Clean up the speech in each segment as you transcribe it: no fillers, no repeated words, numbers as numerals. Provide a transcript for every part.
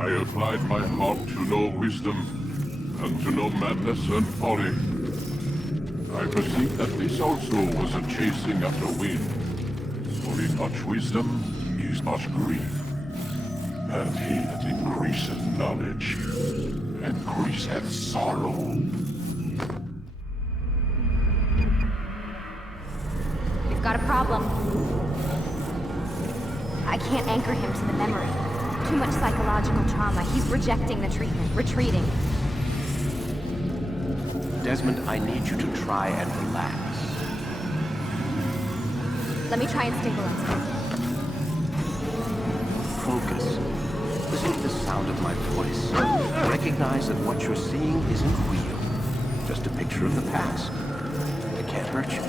I applied my heart to know wisdom, and to know madness and folly. I perceived that this also was a chasing after wind. For in much wisdom is much grief. And he that increaseth knowledge, increaseth sorrow. We've got a problem. I can't anchor him to the memory. Too much psychological trauma. He's rejecting the treatment, retreating. Desmond, I need you to try and relax. Let me try and stabilize him. Focus. Listen to the sound of my voice. Recognize that what you're seeing isn't real. Just a picture of the past. It can't hurt you.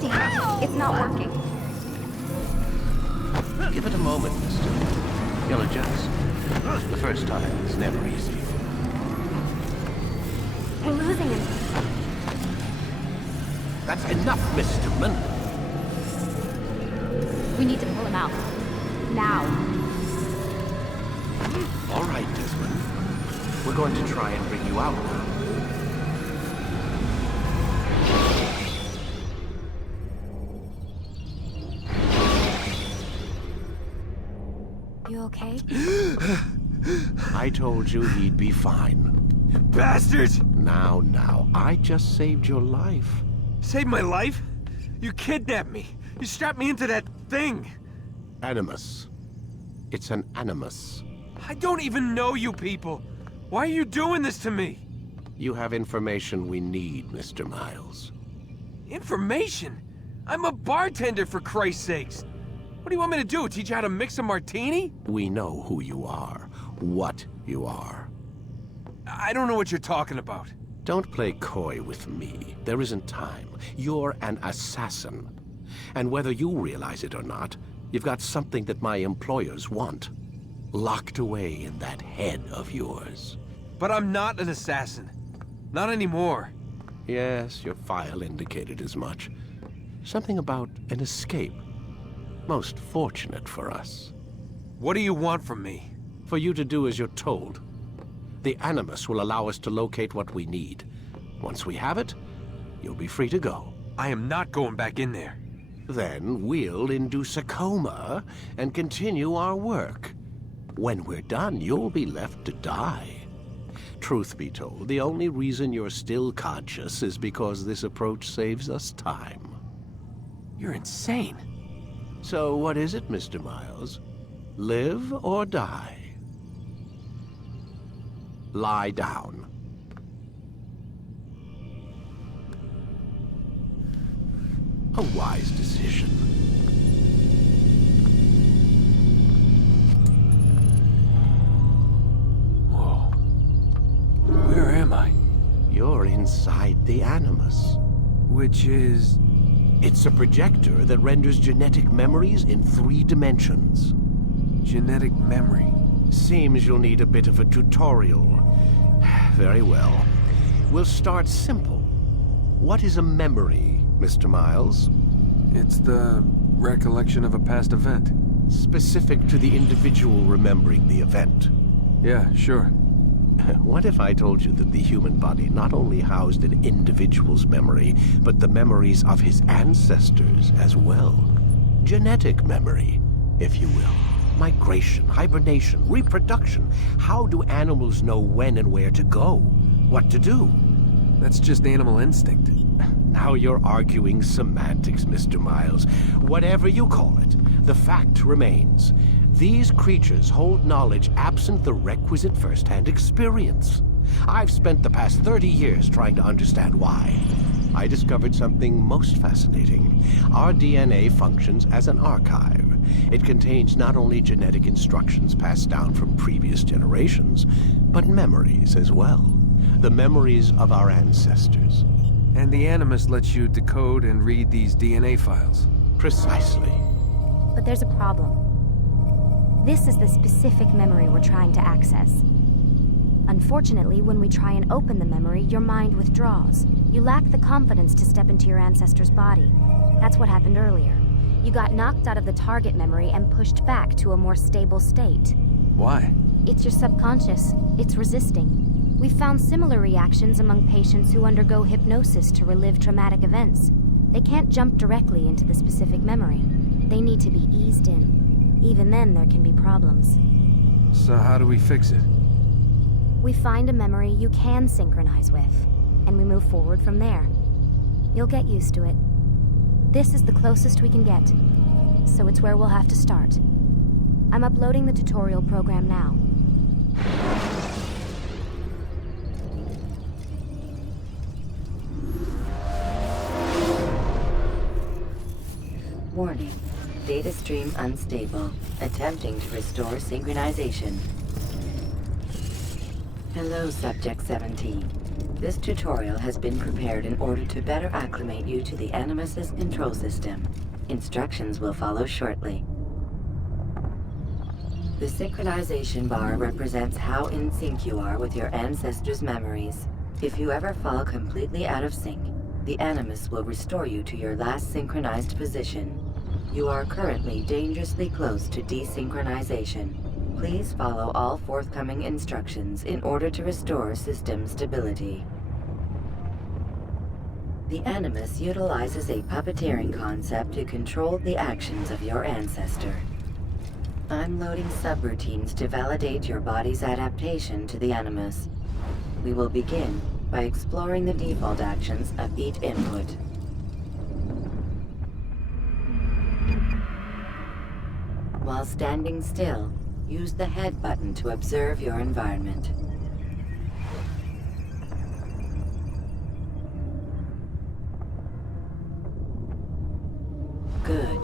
Damn it, it's not working. Give it a moment, mister. You'll adjust. The first time is never easy. We're losing him. That's enough, Mr. Mann. We need to pull him out. Now. All right, Desmond. We're going to try and bring you out now. You okay? I told you he'd be fine. Bastards! Now, I just saved your life. Saved my life? You kidnapped me. You strapped me into that thing. Animus. It's an animus. I don't even know you people. Why are you doing this to me? You have information we need, Mr. Miles. Information? I'm a bartender, for Christ's sakes. What do you want me to do? Teach you how to mix a martini? We know who you are, what you are. I don't know what you're talking about. Don't play coy with me. There isn't time. You're an assassin. And whether you realize it or not, you've got something that my employers want. Locked away in that head of yours. But I'm not an assassin. Not anymore. Yes, your file indicated as much. Something about an escape. Most fortunate for us. What do you want from me? For you to do as you're told. The Animus will allow us to locate what we need. Once we have it, you'll be free to go. I am not going back in there. Then we'll induce a coma and continue our work. When we're done, you'll be left to die. Truth be told, the only reason you're still conscious is because this approach saves us time. You're insane. So what is it, Mr. Miles? Live or die? Lie down. A wise decision. Whoa. Where am I? You're inside the Animus. Which is... It's a projector that renders genetic memories in 3 dimensions. genetic memory. Seems you'll need a bit of a tutorial. Very well. We'll start simple. What is a memory, Mr. Miles? It's the recollection of a past event. Specific to the individual remembering the event. Yeah, sure. What if I told you that the human body not only housed an individual's memory, but the memories of his ancestors as well? Genetic memory, if you will. Migration, hibernation, reproduction. How do animals know when and where to go? What to do? That's just animal instinct. Now you're arguing semantics, Mr. Miles. Whatever you call it, the fact remains. These creatures hold knowledge absent the requisite first-hand experience. I've spent the past 30 years trying to understand why. I discovered something most fascinating. Our DNA functions as an archive. It contains not only genetic instructions passed down from previous generations, but memories as well. The memories of our ancestors. And the Animus lets you decode and read these DNA files. Precisely. But there's a problem. This is the specific memory we're trying to access. Unfortunately, when we try and open the memory, your mind withdraws. You lack the confidence to step into your ancestor's body. That's what happened earlier. You got knocked out of the target memory and pushed back to a more stable state. Why? It's your subconscious. It's resisting. We've found similar reactions among patients who undergo hypnosis to relive traumatic events. They can't jump directly into the specific memory. They need to be eased in. Even then, there can be problems. So how do we fix it? We find a memory you can synchronize with, and we move forward from there. You'll get used to it. This is the closest we can get, so it's where we'll have to start. I'm uploading the tutorial program now. Warning. Data stream unstable. Attempting to restore synchronization. Hello, Subject 17. This tutorial has been prepared in order to better acclimate you to the Animus's control system. Instructions will follow shortly. The synchronization bar represents how in sync you are with your ancestors' memories. If you ever fall completely out of sync, the Animus will restore you to your last synchronized position. You are currently dangerously close to desynchronization. Please follow all forthcoming instructions in order to restore system stability. The Animus utilizes a puppeteering concept to control the actions of your ancestor. I'm loading subroutines to validate your body's adaptation to the Animus. We will begin by exploring the default actions of each input. While standing still, use the head button to observe your environment. Good.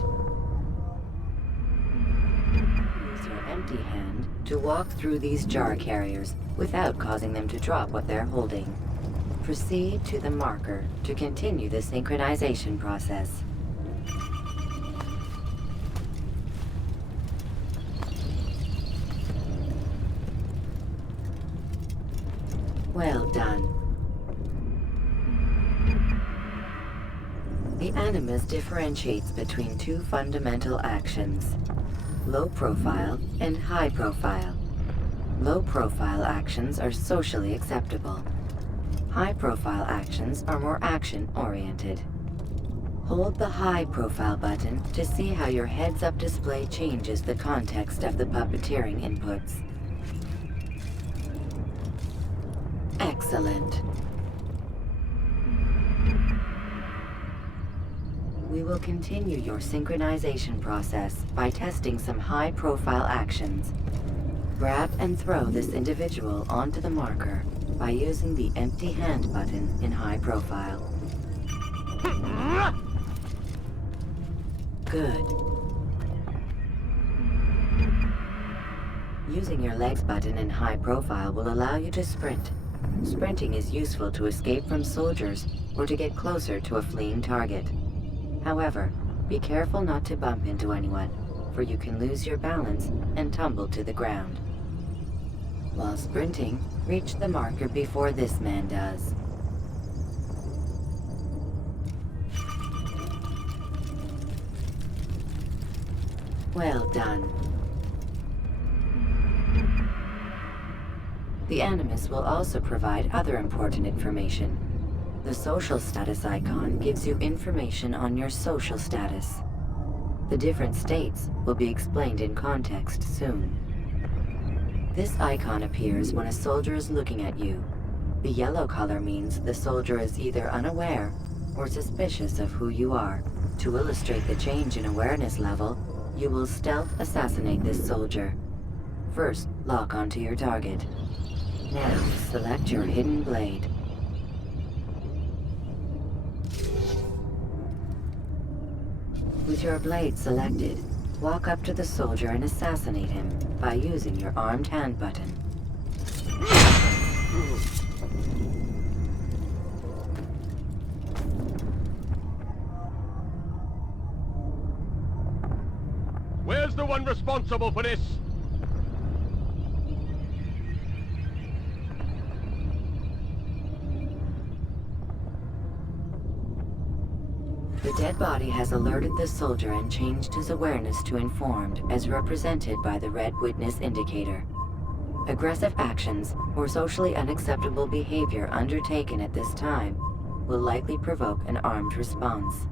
Use your empty hand to walk through these jar carriers without causing them to drop what they're holding. Proceed to the marker to continue the synchronization process. Well done. The Animus differentiates between two fundamental actions. low profile, and high profile. Low profile actions are socially acceptable. High profile actions are more action-oriented. Hold the high profile button to see how your heads-up display changes the context of the puppeteering inputs. Excellent. We will continue your synchronization process by testing some high-profile actions. Grab and throw this individual onto the marker by using the empty hand button in high profile. Good. Using your legs button in high profile will allow you to sprint. Sprinting is useful to escape from soldiers or to get closer to a fleeing target. However, be careful not to bump into anyone, for you can lose your balance and tumble to the ground. While sprinting, reach the marker before this man does. Well done. The Animus will also provide other important information. The social status icon gives you information on your social status. The different states will be explained in context soon. This icon appears when a soldier is looking at you. The yellow color means the soldier is either unaware or suspicious of who you are. To illustrate the change in awareness level, you will stealth assassinate this soldier. First, lock onto your target. Now, select your hidden blade. With your blade selected, walk up to the soldier and assassinate him by using your armed hand button. Where's the one responsible for this? The dead body has alerted the soldier and changed his awareness to informed, as represented by the red witness indicator. Aggressive actions or socially unacceptable behavior undertaken at this time will likely provoke an armed response.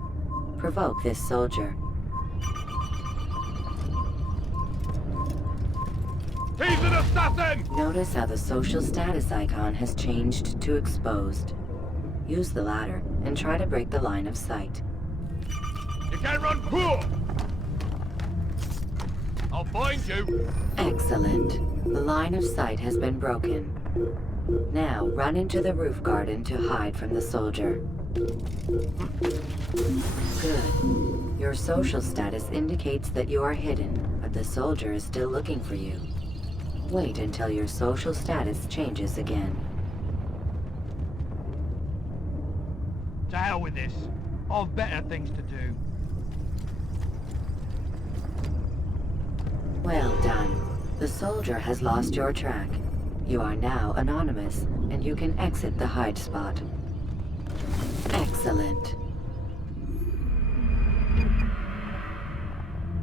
Provoke this soldier. He's an assassin! Notice how the social status icon has changed to exposed. Use the ladder and try to break the line of sight. You can't run! I'll find you! Excellent. The line of sight has been broken. Now run into the roof garden to hide from the soldier. Good. Your social status indicates that you are hidden, but the soldier is still looking for you. Wait until your social status changes again. To hell with this. I've better things to do. Well done. The soldier has lost your track. You are now anonymous, and you can exit the hide spot. Excellent.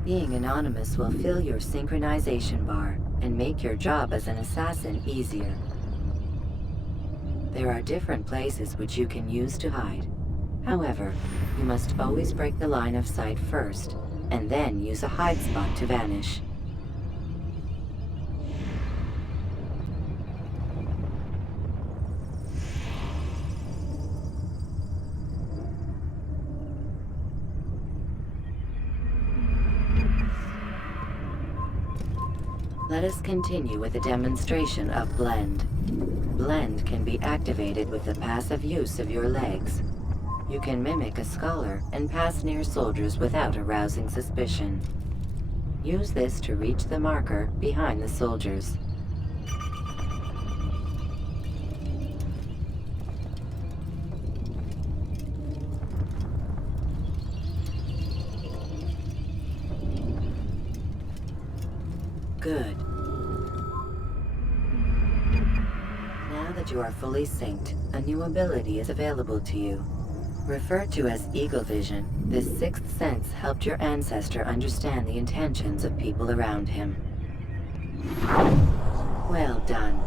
Being anonymous will fill your synchronization bar and make your job as an assassin easier. There are different places which you can use to hide. However, you must always break the line of sight first, and then use a hide spot to vanish. Let us continue with a demonstration of Blend. Blend can be activated with the passive use of your legs. You can mimic a scholar and pass near soldiers without arousing suspicion. Use this to reach the marker behind the soldiers. Good. Now that you are fully synced, a new ability is available to you. Referred to as eagle vision, this sixth sense helped your ancestor understand the intentions of people around him. Well done.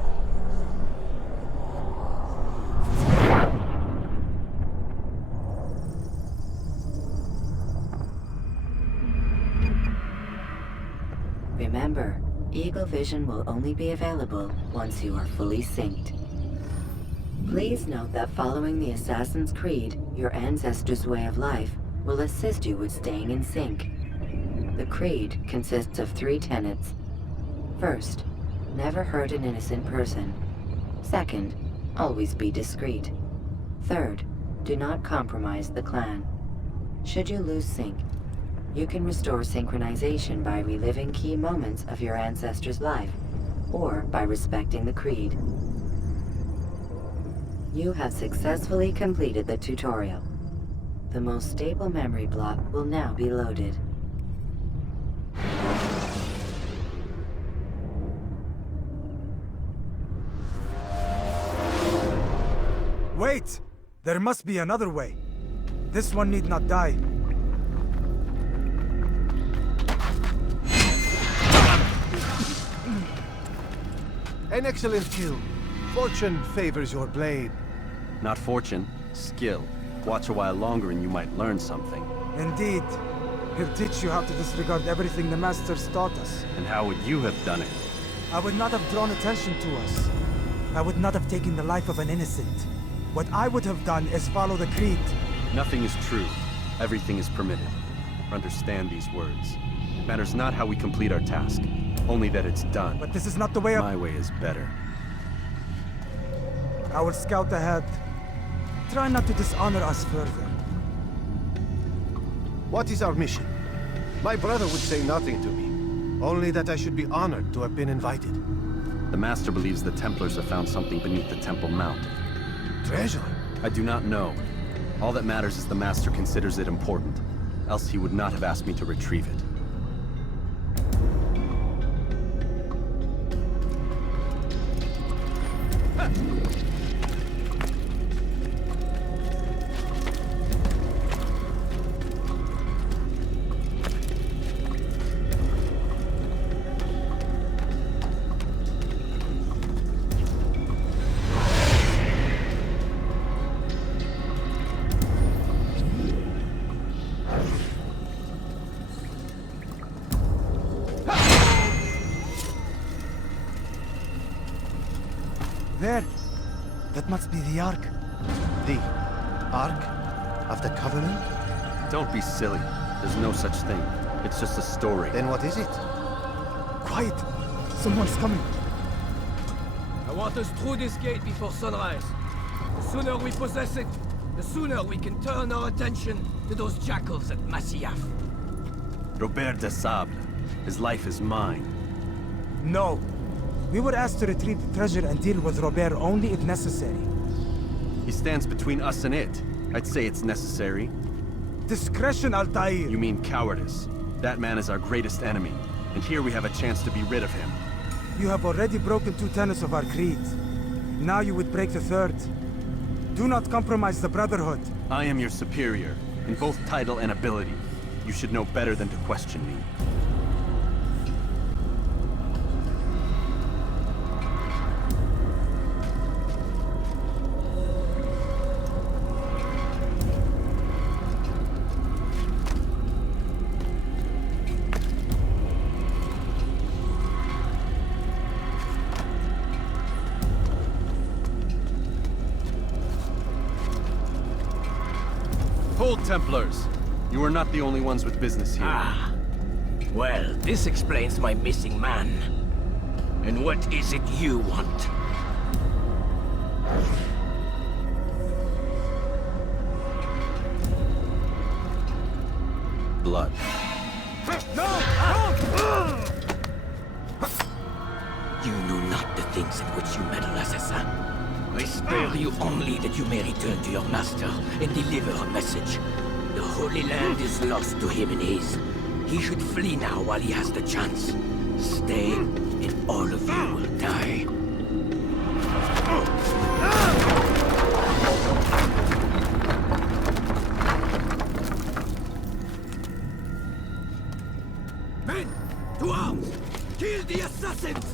Remember, eagle vision will only be available once you are fully synced. Please note that following the Assassin's Creed, your ancestors' way of life will assist you with staying in sync. The Creed consists of 3 tenets. First, never hurt an innocent person. Second, always be discreet. Third, do not compromise the clan. Should you lose sync, you can restore synchronization by reliving key moments of your ancestor's life, or by respecting the Creed. You have successfully completed the tutorial. The most stable memory block will now be loaded. Wait! There must be another way. This one need not die. An excellent kill. Fortune favors your blade. Not fortune, skill. Watch a while longer and you might learn something. Indeed. He'll teach you how to disregard everything the Masters taught us. And how would you have done it? I would not have drawn attention to us. I would not have taken the life of an innocent. What I would have done is follow the Creed. Nothing is true. Everything is permitted. Understand these words. It matters not how we complete our task, only that it's done. But this is not the way My way is better. I will scout ahead. Try not to dishonor us further. What is our mission? My brother would say nothing to me. Only that I should be honored to have been invited. The Master believes the Templars have found something beneath the Temple Mount. Treasure? I do not know. All that matters is the Master considers it important. Else he would not have asked me to retrieve it. There! That must be the Ark. The Ark of the Covenant? Don't be silly. There's no such thing. It's just a story. Then what is it? Quiet! Someone's coming. I want us through this gate before sunrise. The sooner we possess it, the sooner we can turn our attention to those jackals at Masyaf. Robert de Sable. His life is mine. No. We were asked to retrieve the treasure and deal with Robert only if necessary. He stands between us and it. I'd say it's necessary. Discretion, Altaïr! You mean cowardice. That man is our greatest enemy, and here we have a chance to be rid of him. You have already broken 2 tenets of our creed. Now you would break the 3rd. Do not compromise the Brotherhood. I am your superior, in both title and ability. You should know better than to question me. Hold, Templars! You are not the only ones with business here. Ah. Well, this explains my missing man. And what is it you want? Blood. You know not the things in which you meddle, assassin. I spare you only that you may return to your master and deliver a message. The Holy Land is lost to him and his. He should flee now while he has the chance. Stay, and all of you will die. the assassins!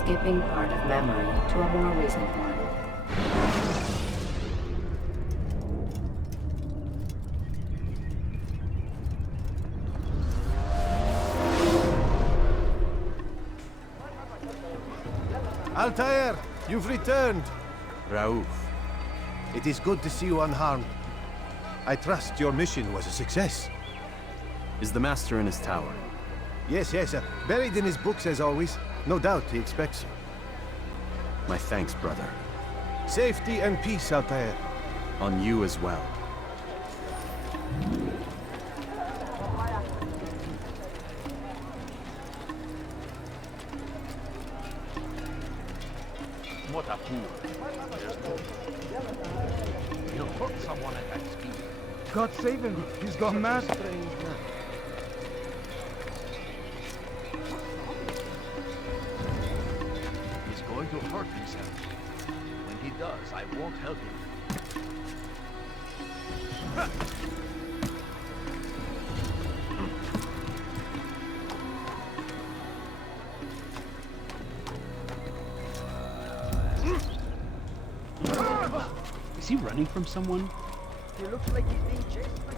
Skipping part of memory to a more recent one. Altaïr, you've returned. Raouf. It is good to see you unharmed. I trust your mission was a success. Is the Master in his tower? Yes, buried in his books as always. No doubt he expects you. My thanks, brother. Safety and peace, Altaïr. On you as well. What a fool. He'll hurt someone at that speed. God save him. He's gone mad. He's going to hurt himself. When he does, I won't help him. Is he running from someone? He looks like he's being chased by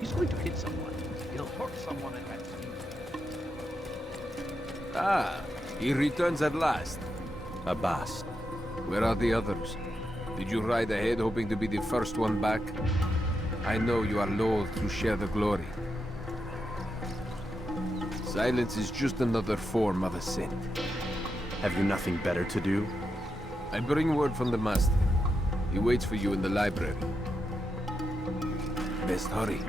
He's going to hit someone. He'll hurt someone at that speed. Ah, he returns at last. Abbas. Where are the others? Did you ride ahead hoping to be the first one back? I know you are loath to share the glory. Silence is just another form of a sin. Have you nothing better to do? I bring word from the Master. He waits for you in the library. Best hurry.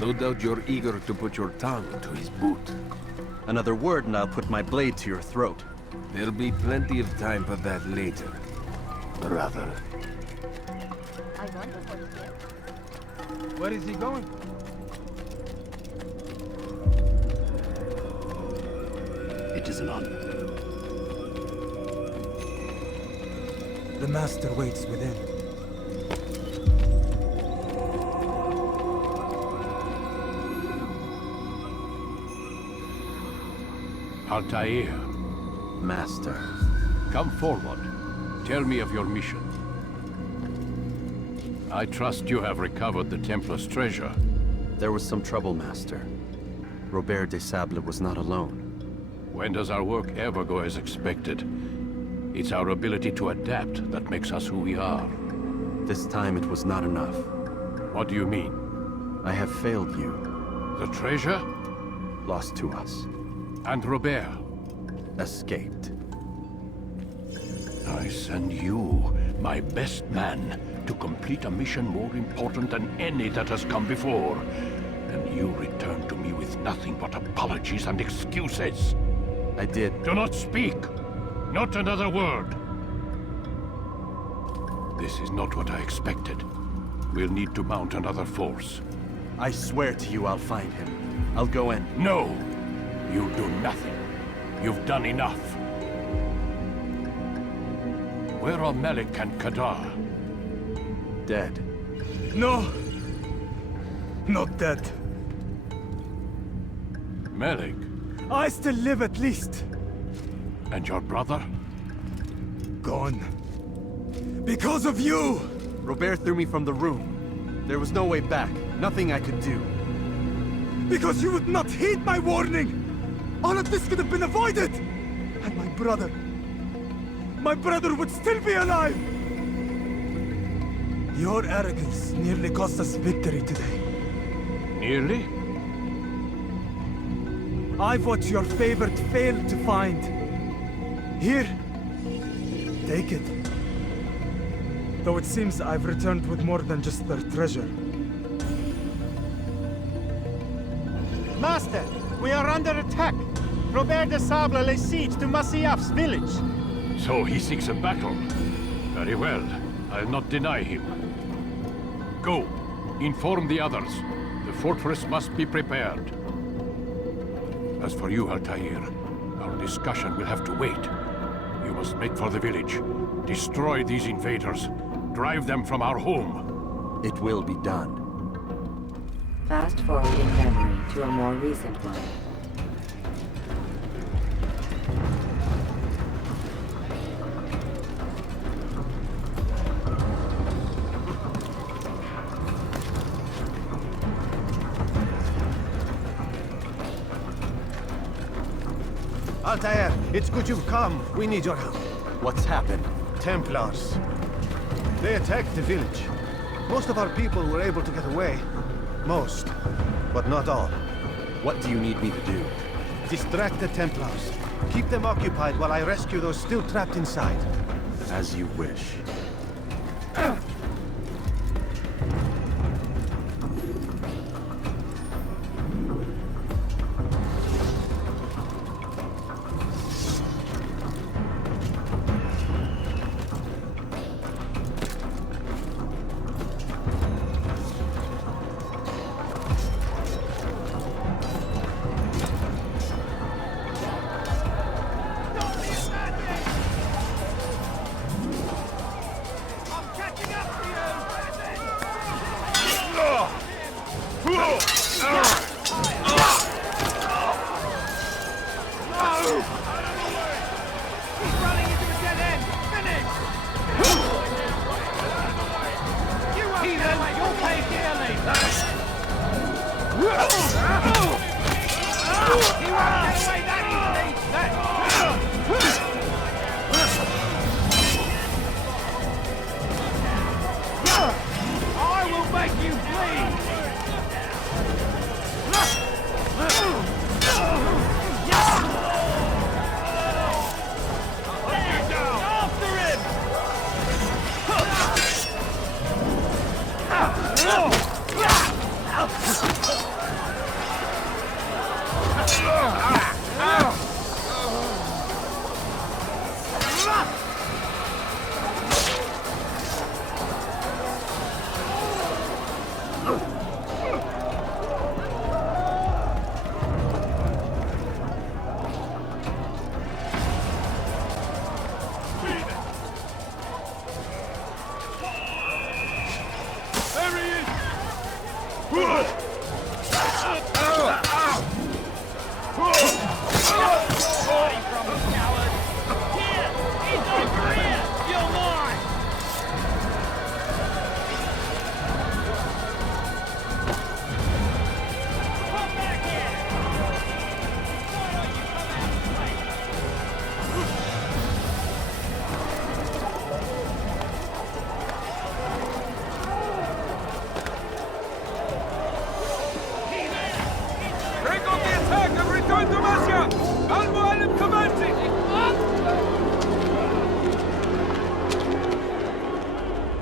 No doubt you're eager to put your tongue to his boot. Another word and I'll put my blade to your throat. There'll be plenty of time for that later, brother. Where is he going? It is an honor. The Master waits within. Altaïr, Master. come forward. Tell me of your mission. I trust you have recovered the Templar's treasure. There was some trouble, Master. Robert de Sable was not alone. When does our work ever go as expected? It's our ability to adapt that makes us who we are. This time it was not enough. What do you mean? I have failed you. The treasure? Lost to us. And Robert? Escaped. I send you, my best man, to complete a mission more important than any that has come before. And you return to me with nothing but apologies and excuses. I did. Do not speak! Not another word! This is not what I expected. We'll need to mount another force. I swear to you I'll find him. I'll go in. No! You do nothing. You've done enough. Where are Malik and Kadar? Dead. No! Not dead. Malik? I still live at least. And your brother? Gone. Because of you! Robert threw me from the room. There was no way back. Nothing I could do. Because you would not heed my warning! all of this could have been avoided! And my brother would still be alive! Your arrogance nearly cost us victory today. Nearly? I've what your favorite failed to find. Here, take it. Though it seems I've returned with more than just their treasure. Master, we are under attack. Robert de Sable lays siege to Masyaf's village. So he seeks a battle. Very well. I'll not deny him. Go. Inform the others. The fortress must be prepared. As for you, Altaïr, our discussion will have to wait. You must make for the village. Destroy these invaders. Drive them from our home. It will be done. Fast forwarding memory to a more recent one. Altaïr, it's good you've come. We need your help. What's happened? Templars. They attacked the village. Most of our people were able to get away. Most, but not all. What do you need me to do? Distract the Templars. Keep them occupied while I rescue those still trapped inside. As you wish.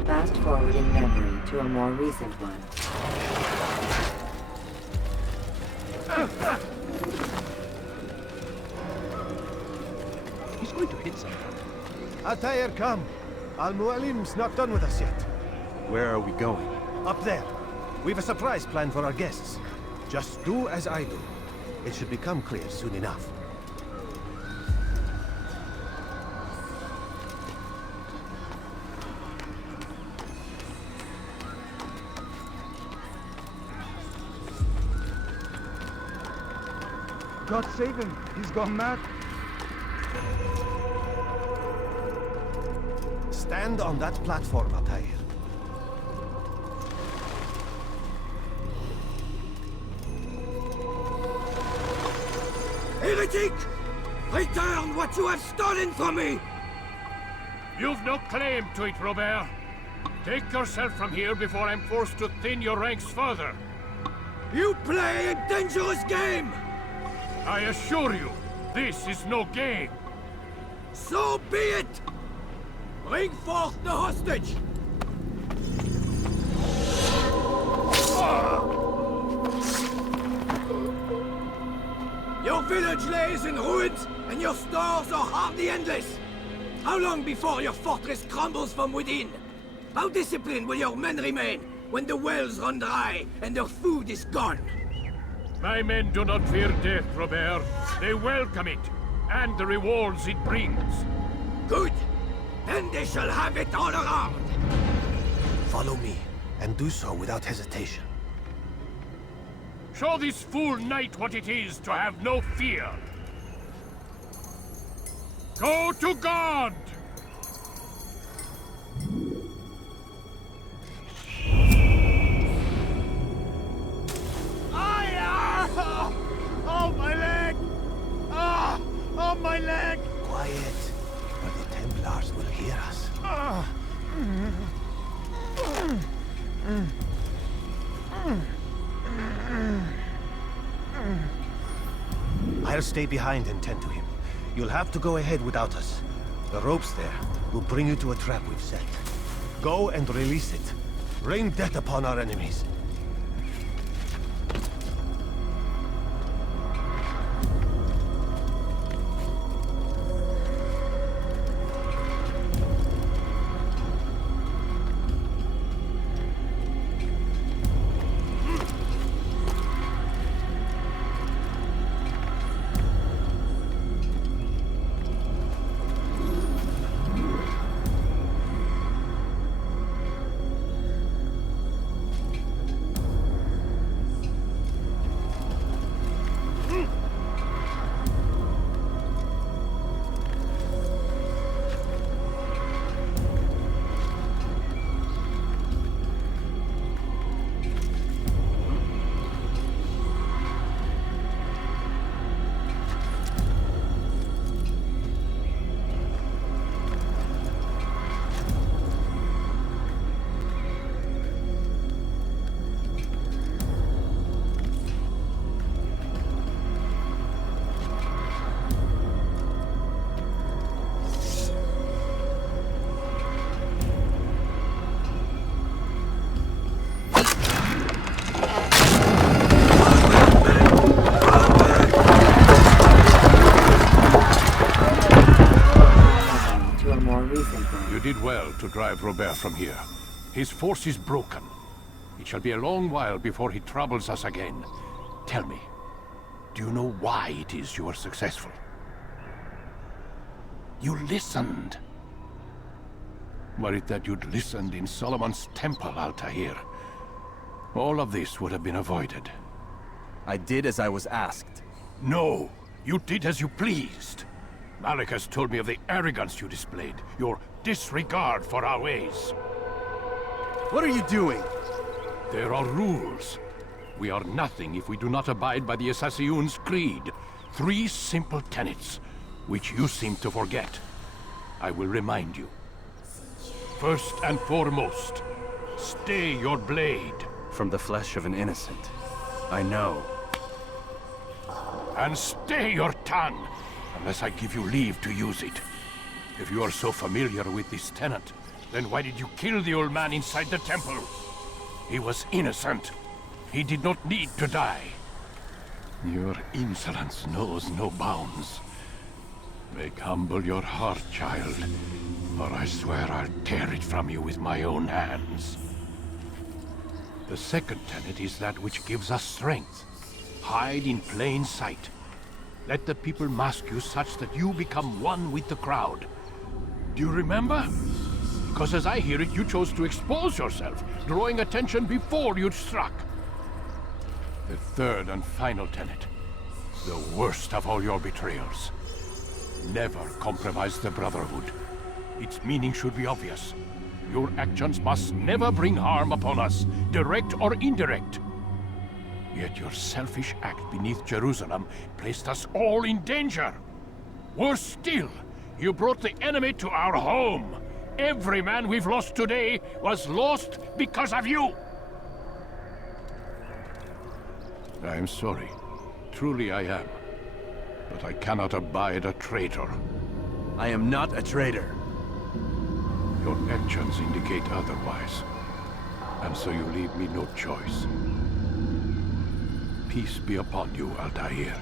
Fast forwarding memory to a more recent one. He's going to hit someone. Altaïr, come. Al-Mualim's not done with us yet. Where are we going? Up there. We've a surprise plan for our guests. Just do as I do. It should become clear soon enough. God save him. He's gone mad. Stand on that platform, Altaïr. heretic! Return what you have stolen from me! You've no claim to it, Robert. Take yourself from here before I'm forced to thin your ranks further. You play a dangerous game! I assure you, this is no game. So be it! Bring forth the hostage! Your village lays in ruins, and your stores are hardly endless. How long before your fortress crumbles from within? How disciplined will your men remain when the wells run dry and their food is gone? My men do not fear death, Robert. They welcome it, and the rewards it brings. Good. Then they shall have it all around. Follow me, and do so without hesitation. Show this fool knight what it is to have no fear. Go to God! Oh, my leg! Ah! Oh, my leg! Quiet, or the Templars will hear us. I'll stay behind and tend to him. You'll have to go ahead without us. The ropes there will bring you to a trap we've set. Go and release it. Rain death upon our enemies. To drive Robert from here. His force is broken. It shall be a long while before he troubles us again. Tell me, do you know why it is you were successful? You listened. Were it that you'd listened in Solomon's temple, Altaïr, all of this would have been avoided. I did as I was asked. No, you did as you pleased. Malik has told me of the arrogance you displayed, your disregard for our ways. What are you doing? There are rules. We are nothing if we do not abide by the Assassin's creed. 3 simple tenets, which you seem to forget. I will remind you. First and foremost, stay your blade. From the flesh of an innocent. I know. And stay your tongue, unless I give you leave to use it. If you are so familiar with this tenet, then why did you kill the old man inside the temple? He was innocent. He did not need to die. Your insolence knows no bounds. Make humble your heart, child, or I swear I'll tear it from you with my own hands. The second tenet is that which gives us strength. Hide in plain sight. Let the people mask you such that you become one with the crowd. Do you remember? Because as I hear it, you chose to expose yourself, drawing attention before you'd struck. The third and final tenet. The worst of all your betrayals. Never compromise the Brotherhood. Its meaning should be obvious. Your actions must never bring harm upon us, direct or indirect. Yet your selfish act beneath Jerusalem placed us all in danger. Worse still, you brought the enemy to our home. Every man we've lost today was lost because of you. I am sorry. Truly I am. But I cannot abide a traitor. I am not a traitor. Your actions indicate otherwise. And so you leave me no choice. Peace be upon you, Altaïr.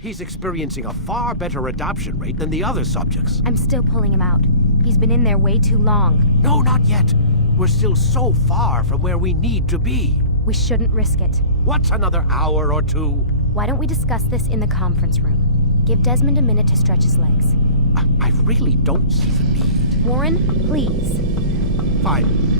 He's experiencing a far better adoption rate than the other subjects. I'm still pulling him out. He's been in there way too long. No, not yet. We're still so far from where we need to be. We shouldn't risk it. What's another hour or two? Why don't we discuss this in the conference room? Give Desmond a minute to stretch his legs. I really don't see the need. Warren, please. Fine.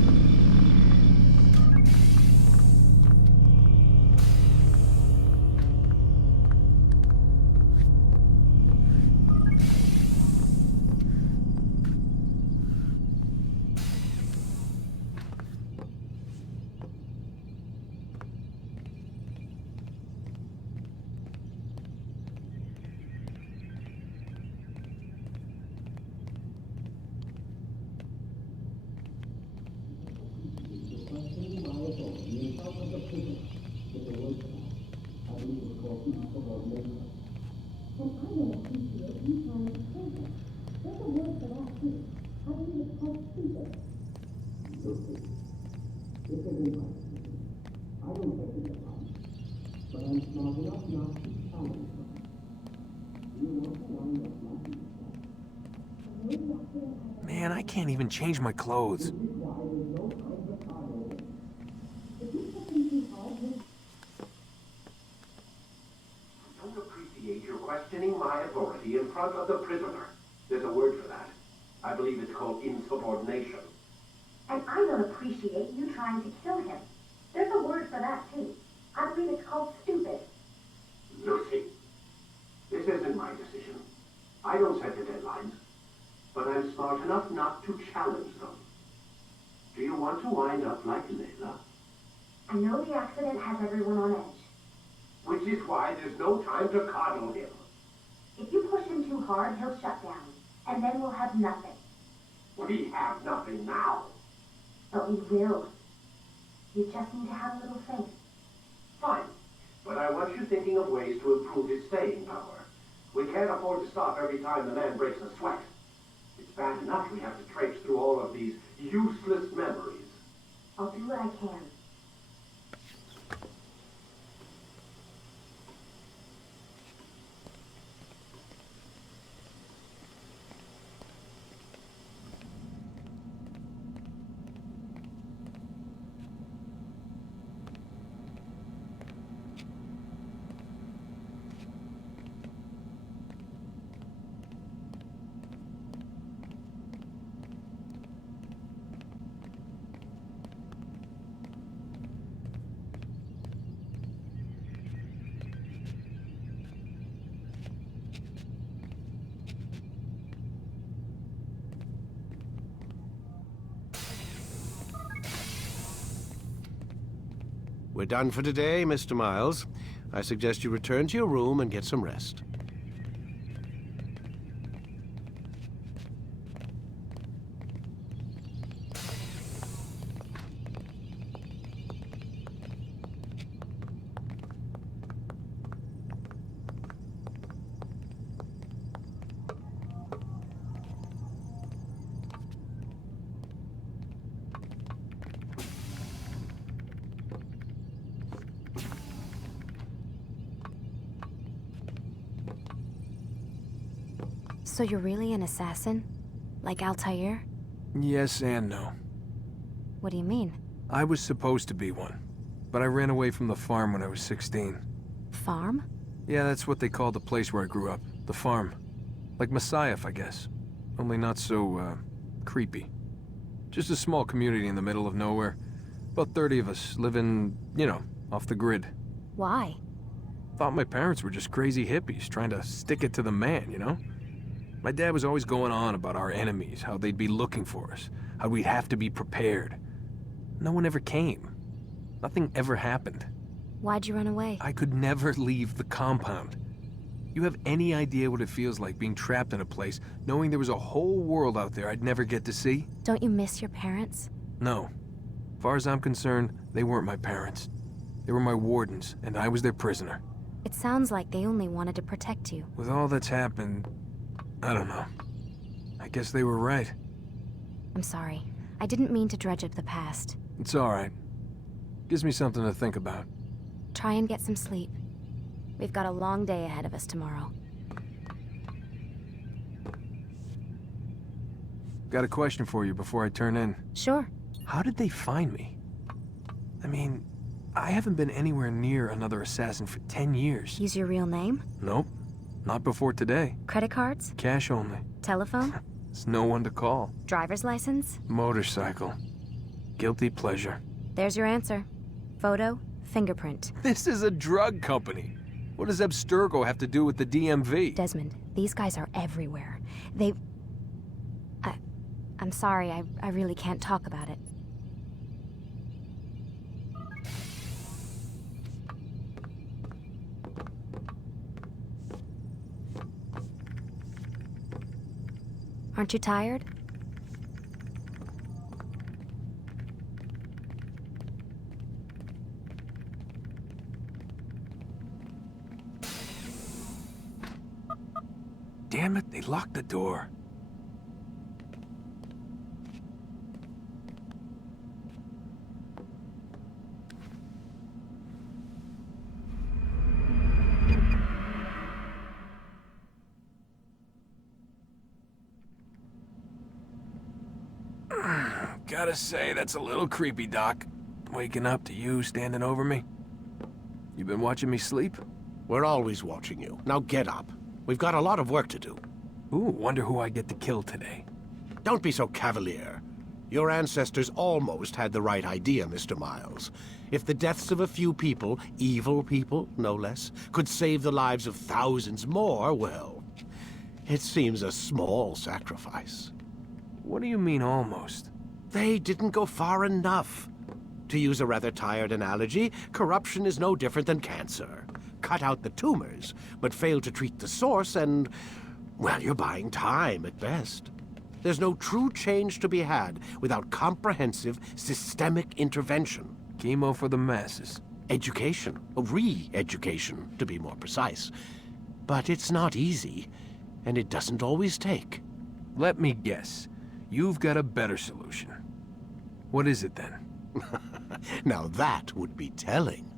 Man, I can't even change my clothes. You're questioning my authority in front of the prisoner. There's a word for that. I believe it's called insubordination. And I don't appreciate you trying to kill him. There's a word for that, too. I believe it's called stupid. Lucy, this isn't my decision. I don't set the deadlines. But I'm smart enough not to challenge them. Do you want to wind up like Layla? I know the accident has everyone on edge. Which is why there's no time to coddle him. If you push him too hard, he'll shut down. And then we'll have nothing. We have nothing now. But we will. You just need to have a little faith. Fine. But I want you thinking of ways to improve his staying power. We can't afford to stop every time the man breaks a sweat. It's bad enough we have to traipse through all of these useless memories. I'll do what I can. We're done for today, Mr. Miles. I suggest you return to your room and get some rest. So you're really an assassin? Like Altaïr? Yes and no. What do you mean? I was supposed to be one, but I ran away from the farm when I was 16. Farm? Yeah, that's what they called the place where I grew up. The farm. Like Messiah, I guess. Only not so, creepy. Just a small community in the middle of nowhere. About 30 of us living, you know, off the grid. Why? Thought my parents were just crazy hippies trying to stick it to the man, you know? My dad was always going on about our enemies, how they'd be looking for us, how we'd have to be prepared. No one ever came. Nothing ever happened. Why'd you run away? I could never leave the compound. You have any idea what it feels like being trapped in a place, knowing there was a whole world out there I'd never get to see? Don't you miss your parents? No. As far as I'm concerned, they weren't my parents. They were my wardens, and I was their prisoner. It sounds like they only wanted to protect you. With all that's happened, I don't know. I guess they were right. I'm sorry. I didn't mean to dredge up the past. It's all right. Gives me something to think about. Try and get some sleep. We've got a long day ahead of us tomorrow. Got a question for you before I turn in. Sure. How did they find me? I mean, I haven't been anywhere near another assassin for 10 years. Use your real name? Nope. Not before today. Credit cards? Cash only. Telephone? There's no one to call. Driver's license? Motorcycle. Guilty pleasure. There's your answer. Photo, fingerprint. This is a drug company. What does Abstergo have to do with the DMV? Desmond, these guys are everywhere. I'm sorry, I really can't talk about it. Aren't you tired? Damn it, they locked the door. Gotta say, that's a little creepy, Doc. Waking up to you standing over me. You been watching me sleep? We're always watching you. Now get up. We've got a lot of work to do. Ooh, wonder who I get to kill today. Don't be so cavalier. Your ancestors almost had the right idea, Mr. Miles. If the deaths of a few people, evil people, no less, could save the lives of thousands more, well, it seems a small sacrifice. What do you mean, almost? They didn't go far enough. To use a rather tired analogy, corruption is no different than cancer. Cut out the tumors, but fail to treat the source and, well, you're buying time at best. There's no true change to be had without comprehensive, systemic intervention. Chemo for the masses. Education, re-education, to be more precise. But it's not easy, and it doesn't always take. Let me guess. You've got a better solution. What is it, then? Now that would be telling.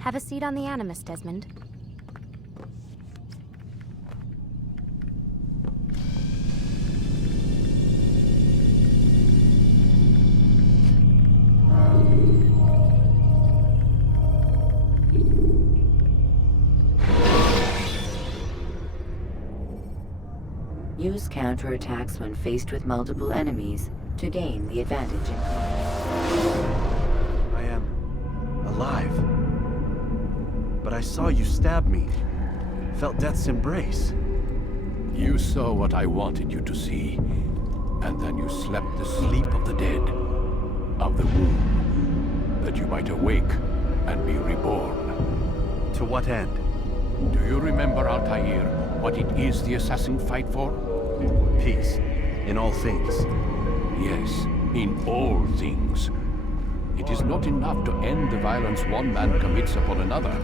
Have a seat on the Animus, Desmond. Use counterattacks when faced with multiple enemies to gain the advantage in combat. I am alive. But I saw you stab me. Felt death's embrace. You saw what I wanted you to see. And then you slept the sleep of the dead. Of the womb. That you might awake and be reborn. To what end? Do you remember, Altaïr, what it is the assassin fight for? Peace. In all things. Yes, in all things. It is not enough to end the violence one man commits upon another.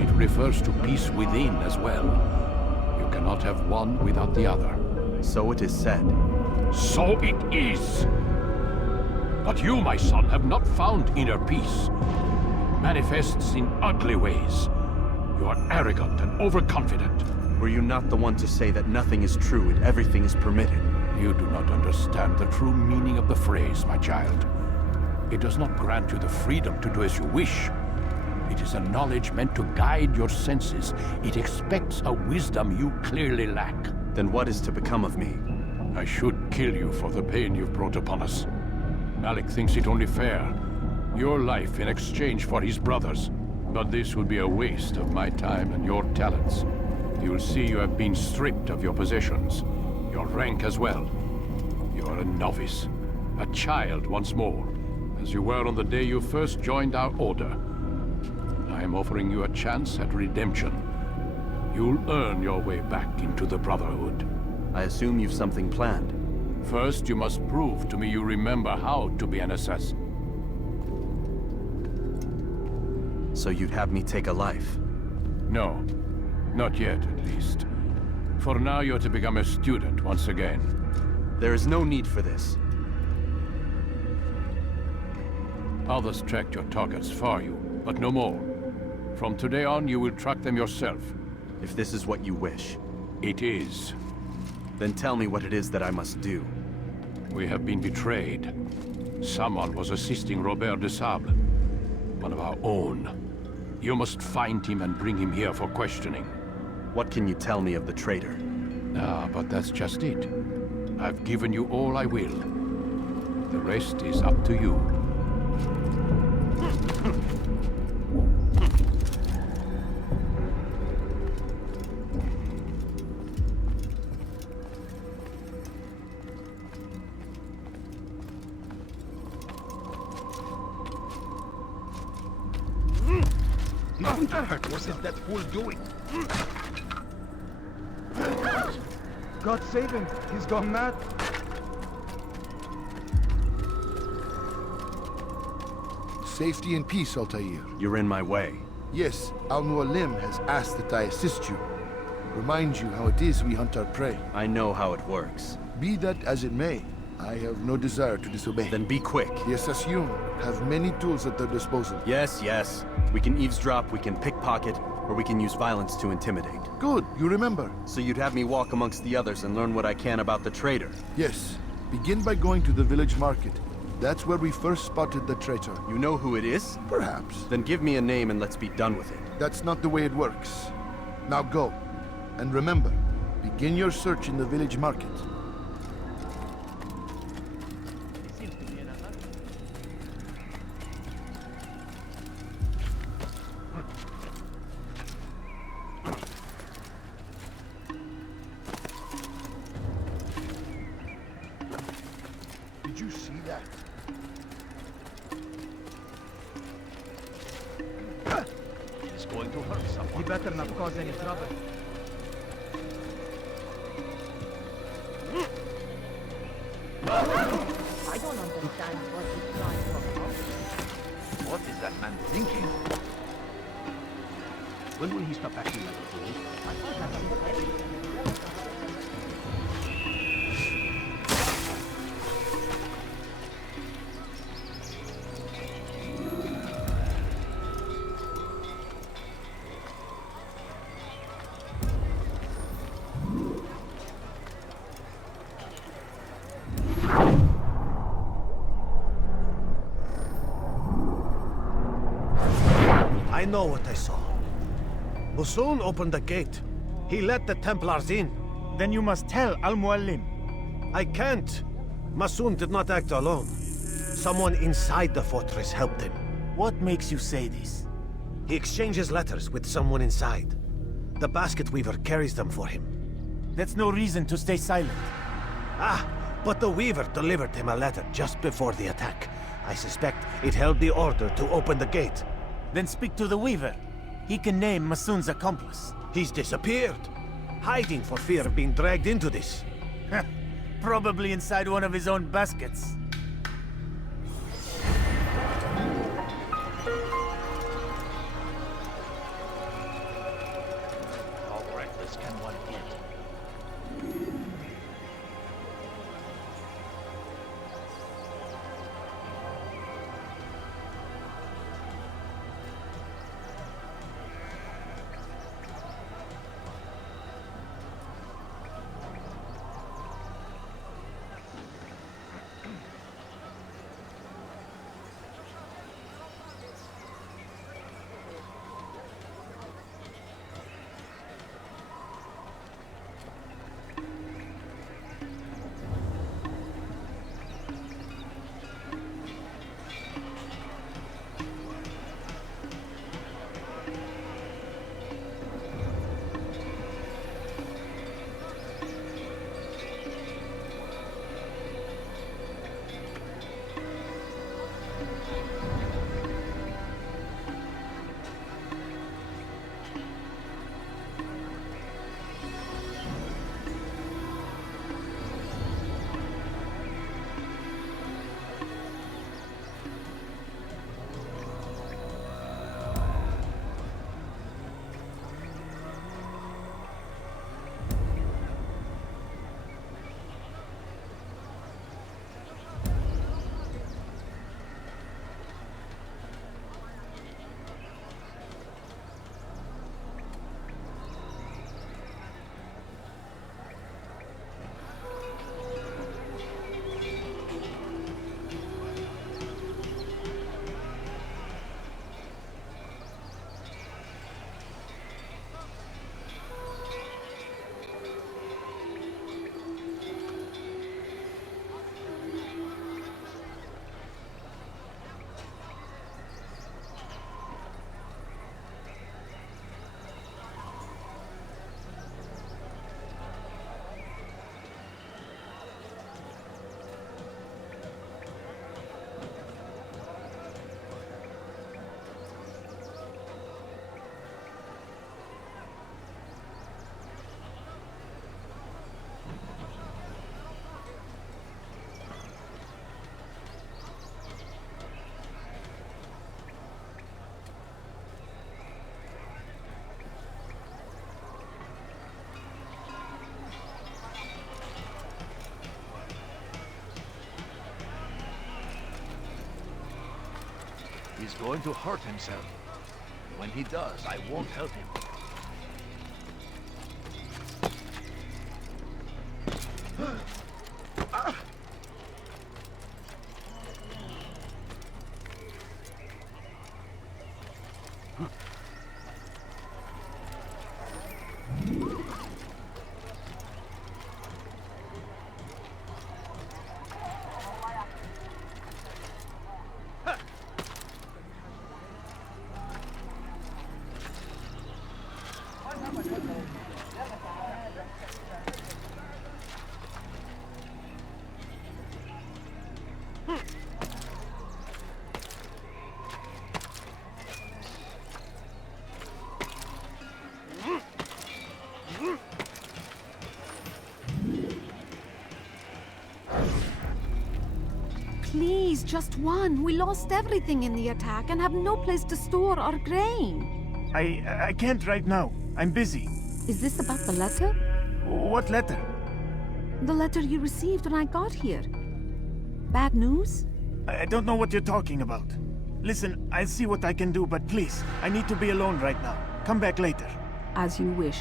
It refers to peace within as well. You cannot have one without the other. So it is said. So it is! But you, my son, have not found inner peace. It manifests in ugly ways. You are arrogant and overconfident. Were you not the one to say that nothing is true and everything is permitted? You do not understand the true meaning of the phrase, my child. It does not grant you the freedom to do as you wish. It is a knowledge meant to guide your senses. It expects a wisdom you clearly lack. Then what is to become of me? I should kill you for the pain you've brought upon us. Malik thinks it only fair. Your life in exchange for his brother's. But this would be a waste of my time and your talents. You will see you have been stripped of your possessions. Your rank as well. You are a novice. A child once more. As you were on the day you first joined our order. I am offering you a chance at redemption. You'll earn your way back into the Brotherhood. I assume you've something planned. First, you must prove to me you remember how to be an assassin. So you'd have me take a life? No. Not yet, at least. For now, you're to become a student once again. There is no need for this. Others tracked your targets for you, but no more. From today on, you will track them yourself. If this is what you wish. It is. Then tell me what it is that I must do. We have been betrayed. Someone was assisting Robert de Sable. One of our own. You must find him and bring him here for questioning. What can you tell me of the traitor? But that's just it. I've given you all I will. The rest is up to you. Nothing to hurt. What is that fool doing? God save him. He's gone mad. Safety and peace, Altaïr. You're in my way. Yes, Al-Mualim has asked that I assist you. Remind you how it is we hunt our prey. I know how it works. Be that as it may, I have no desire to disobey. Then be quick. The Assassin have many tools at their disposal. Yes, yes. We can eavesdrop, we can pickpocket, or we can use violence to intimidate. Good, you remember. So you'd have me walk amongst the others and learn what I can about the traitor? Yes. Begin by going to the village market. That's where we first spotted the traitor. You know who it is? Perhaps. Then give me a name and let's be done with it. That's not the way it works. Now go. And remember, begin your search in the village market. Did you see that? He's going to hurt someone. He better not cause any trouble. I don't understand what he's trying to accomplish. What is that man thinking? When will he stop acting like a fool? I thought that was heavy. I know what I saw. Musun opened the gate. He let the Templars in. Then you must tell Al-Mualim. I can't. Musun did not act alone. Someone inside the fortress helped him. What makes you say this? He exchanges letters with someone inside. The basket weaver carries them for him. That's no reason to stay silent. Ah, but the weaver delivered him a letter just before the attack. I suspect it held the order to open the gate. Then speak to the weaver. He can name Masun's accomplice. He's disappeared. Hiding for fear of being dragged into this. Probably inside one of his own baskets. He's going to hurt himself. When he does, I won't help him. Please, just one. We lost everything in the attack and have no place to store our grain. I can't right now. I'm busy. Is this about the letter? What letter? The letter you received when I got here. Bad news? I don't know what you're talking about. Listen, I'll see what I can do, but please, I need to be alone right now. Come back later. As you wish.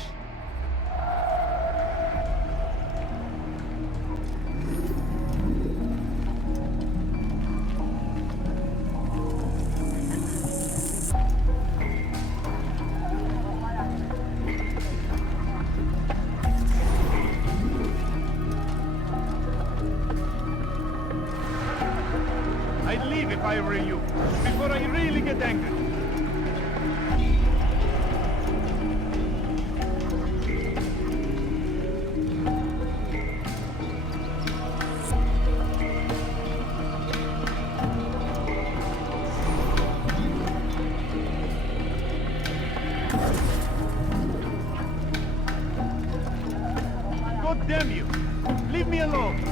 I'd leave if I were you, before I really get angry. God damn you! Leave me alone!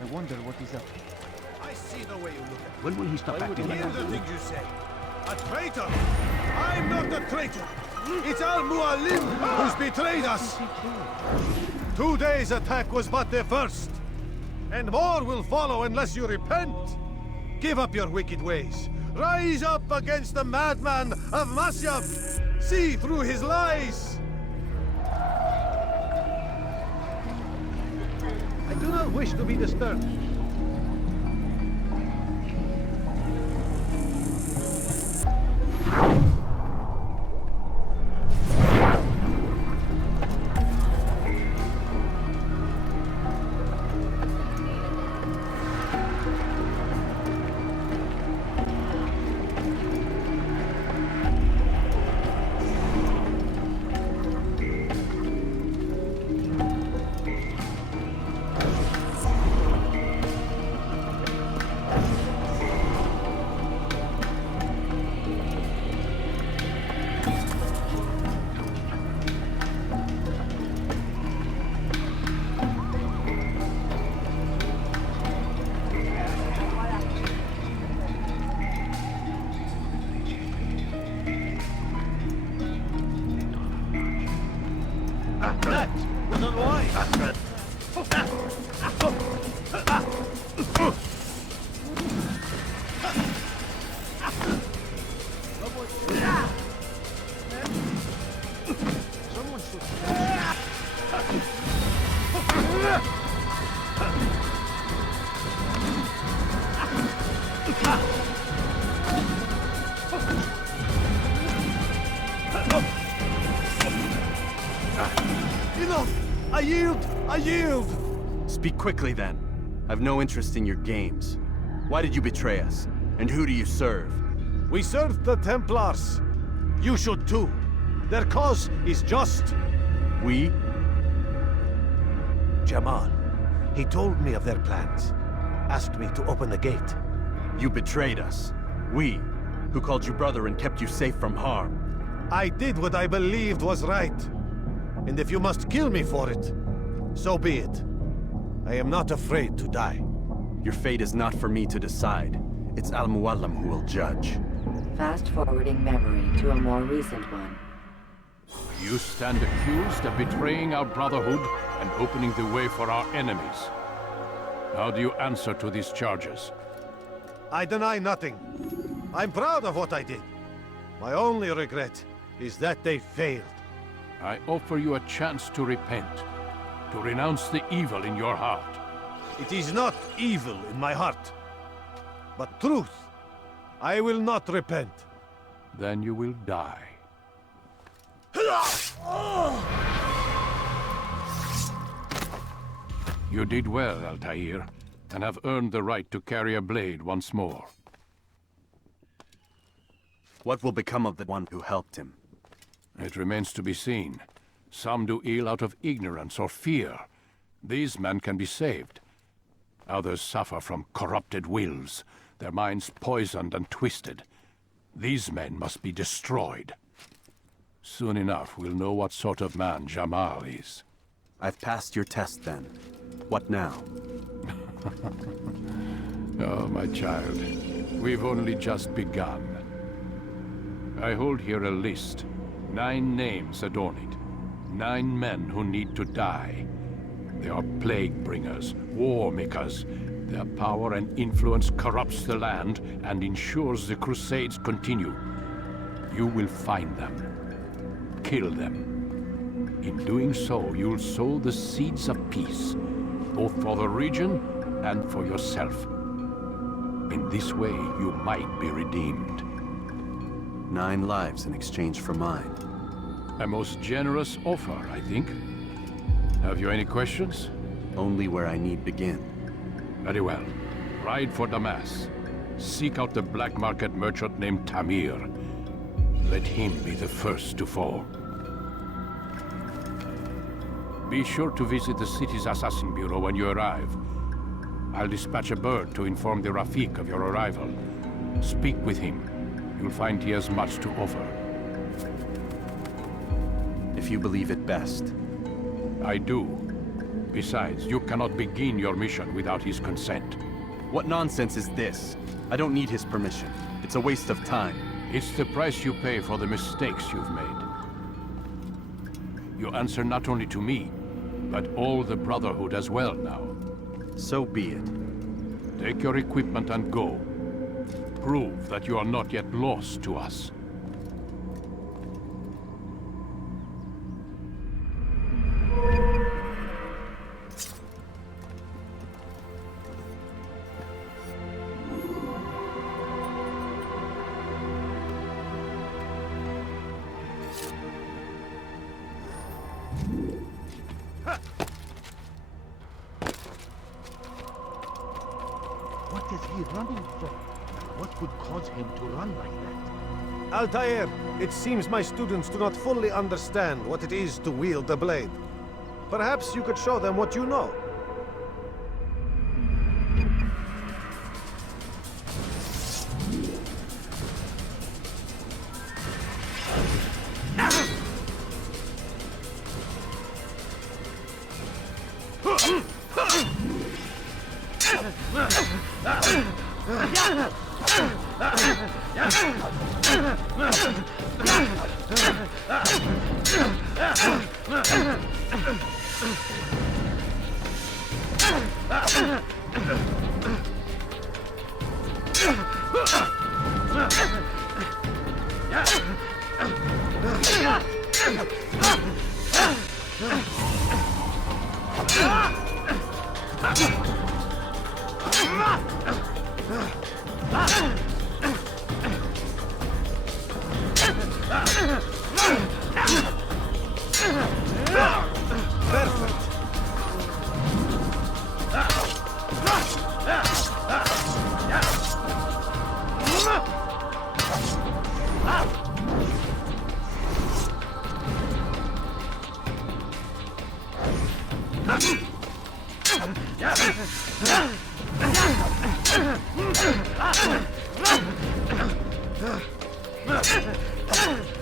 I wonder what he's up to. I see the way you look at it. When will he stop acting like Hear that? the things you say. A traitor! I'm not a traitor! It's Al-Mualim who's betrayed us! Today's attack was but the first. And more will follow unless you repent. Give up your wicked ways. Rise up against the madman of Masyaf. See through his lies. I do not wish to be disturbed. That was unwise. Someone should... Enough! I yield! I yield! Speak quickly, then. I've no interest in your games. Why did you betray us? And who do you serve? We serve the Templars. You should too. Their cause is just. We? Jamal. He told me of their plans. Asked me to open the gate. You betrayed us. We, who called you brother and kept you safe from harm. I did what I believed was right. And if you must kill me for it, so be it. I am not afraid to die. Your fate is not for me to decide. It's Al-Mualim who will judge. Fast-forwarding memory to a more recent one. You stand accused of betraying our Brotherhood and opening the way for our enemies. How do you answer to these charges? I deny nothing. I'm proud of what I did. My only regret is that they failed. I offer you a chance to repent, to renounce the evil in your heart. It is not evil in my heart, but truth. I will not repent. Then you will die. You did well, Altaïr, and have earned the right to carry a blade once more. What will become of the one who helped him? It remains to be seen. Some do ill out of ignorance or fear. These men can be saved. Others suffer from corrupted wills, their minds poisoned and twisted. These men must be destroyed. Soon enough, we'll know what sort of man Jamal is. I've passed your test, then. What now? Oh, my child. We've only just begun. I hold here a list. 9 names adorn it. 9 men who need to die. They are plague bringers, war makers. Their power and influence corrupts the land and ensures the Crusades continue. You will find them. Kill them. In doing so, you'll sow the seeds of peace, both for the region and for yourself. In this way, you might be redeemed. 9 lives in exchange for mine. A most generous offer, I think. Have you any questions? Only where I need begin. Very well. Ride for Damas. Seek out the black market merchant named Tamir. Let him be the first to fall. Be sure to visit the city's assassin bureau when you arrive. I'll dispatch a bird to inform the Rafik of your arrival. Speak with him. You'll find he has much to offer. If you believe it best. I do. Besides, you cannot begin your mission without his consent. What nonsense is this? I don't need his permission. It's a waste of time. It's the price you pay for the mistakes you've made. You answer not only to me, but all the Brotherhood as well now. So be it. Take your equipment and go. Prove that you are not yet lost to us. What is he running from? What could cause him to run like that? Altaïr, it seems my students do not fully understand what it is to wield the blade. Perhaps you could show them what you know.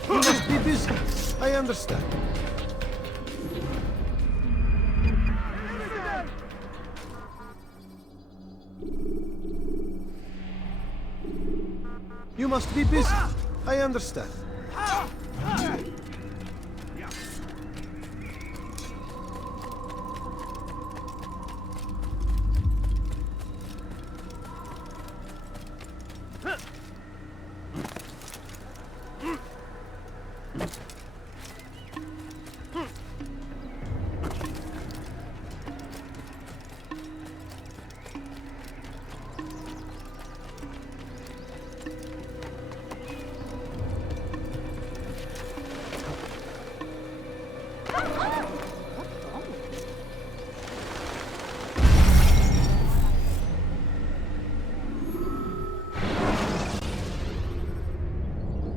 You must be busy. I understand. must be busy. I understand.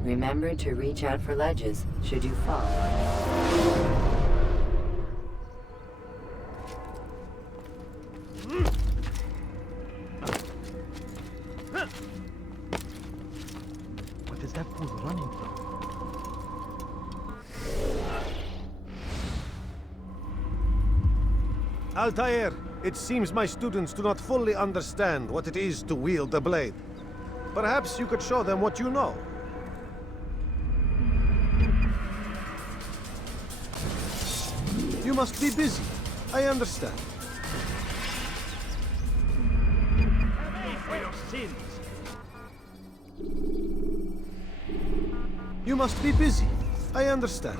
Remember to reach out for ledges should you fall. What is that fool running from? Altaïr, it seems my students do not fully understand what it is to wield the blade. Perhaps you could show them what you know. You must be busy. I understand. Pay for your sins. You must be busy. I understand.